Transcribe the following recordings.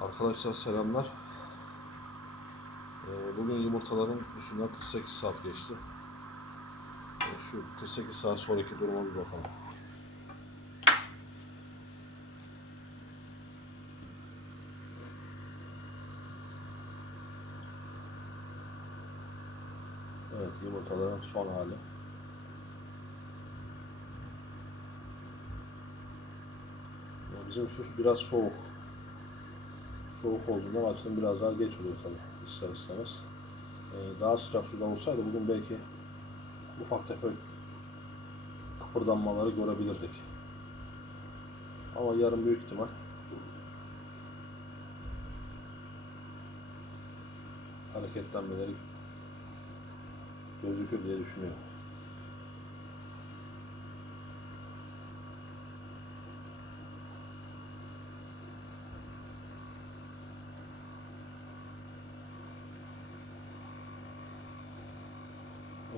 Arkadaşlar selamlar. Ee, Bugün yumurtaların üstünden 48 saat geçti. Ee, Şu 48 saat sonraki duruma bir bakalım. Evet yumurtaların son hali. Bizim süs biraz soğuk. Soğuk olduğundan açtım biraz daha geç oluyor tabii ister istemez. Ee, daha sıcak suda olsaydı bugün belki ufak tefek kıpırdanmaları görebilirdik. Ama yarın büyük ihtimal hareketlenmeleri gözükür diye düşünüyorum.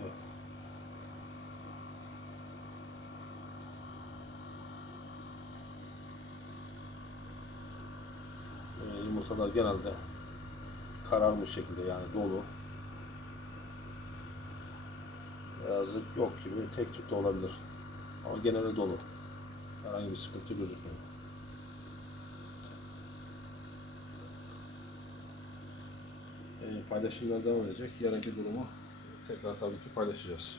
Evet. Yumurtalar genelde kararmış şekilde yani dolu. Beyazlık yok gibi tek tük de olabilir. Ama genelde dolu. Herhangi bir sıkıntı gözükmüyor. Ee, paylaşımlar devam edecek. Yarınki durumu tekrar tabii ki paylaşacağız.